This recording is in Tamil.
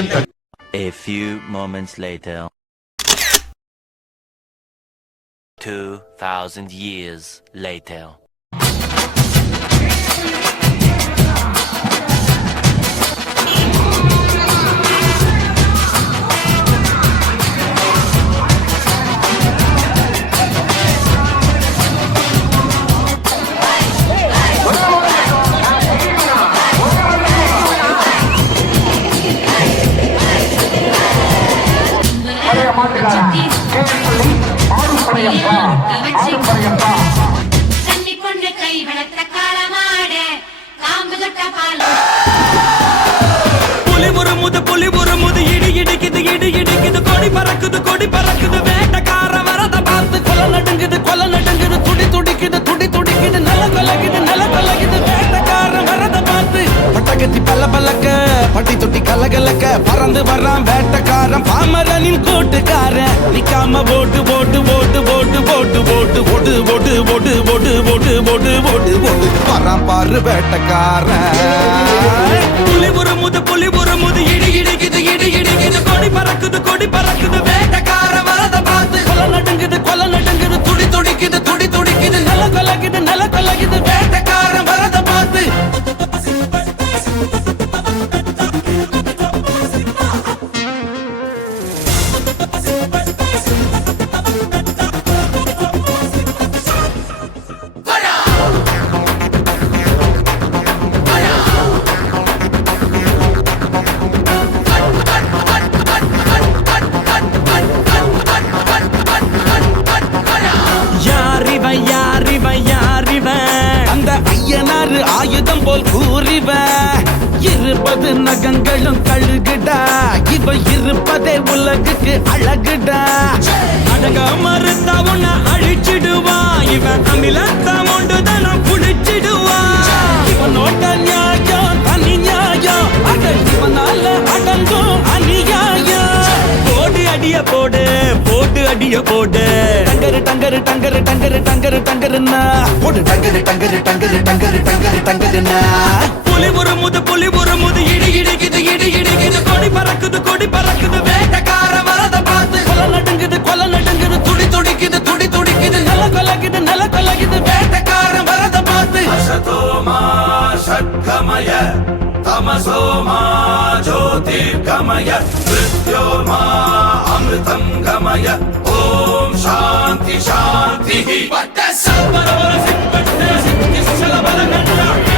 A few moments later. 2,000 years later. புலி முது இடி இடிக்குது கொடி பறக்குது வேட்டக்கார வரத பார்த்து கொலை நடுங்குது துடி துடிக்குது நில கொலகுது வேட்டக்கார வரத பார்த்து பட்டகத்தி பல்லக்க பட்டி தொட்டி கலகலக்க பறந்து வர்றான் வேட்டக்காரன் பாமரனின் கூட்டுக்காரன் நிக்காம போட்டு வரான் பாரு வேட்டக்காரன் புலி முது இடி இடிக்குது கொடி பறக்குது வேட்டக்கார வரத பார்த்து கொலை நடுங்குது துடி துடிக்குது நில கொலகுது வேட்டக்கார வரத பார்த்து அந்த ஐயனாறு ஆயுதம் போல் கூறிவன் இருப்பது நகங்களும் கழுகுடா இவ இருப்பதே உலகுக்கு அழகுடா அடங்க மறுத்தா உன்னை அழிச்சிடுவான் இவன் அமிலத்தம் ஒன்றுதான் புடிச்சிடுவான் இவன் நோட்ட நியாயம் தனி நியாயம் அடல் இவனால அடங்கும் அநியாயம் போடு அடிய போடு டங்கருன்னா போடு டங்கருன்னா புலி முது இடி இடிக்குது கொடி பறக்குது வேட்டக்கார வரத பார்த்து கொலை நடுங்குது துடி துடிக்குது நில கொலகுது வேட்டக்கார வரத பார்த்து அசதோமா ஷட்கமய தமசோமா ஜோதிர்கமய மிருத்யோர்மா அமிர்தம் கமய ஓம் சாந்தி பட்ட சர்வர சித்தி சலபல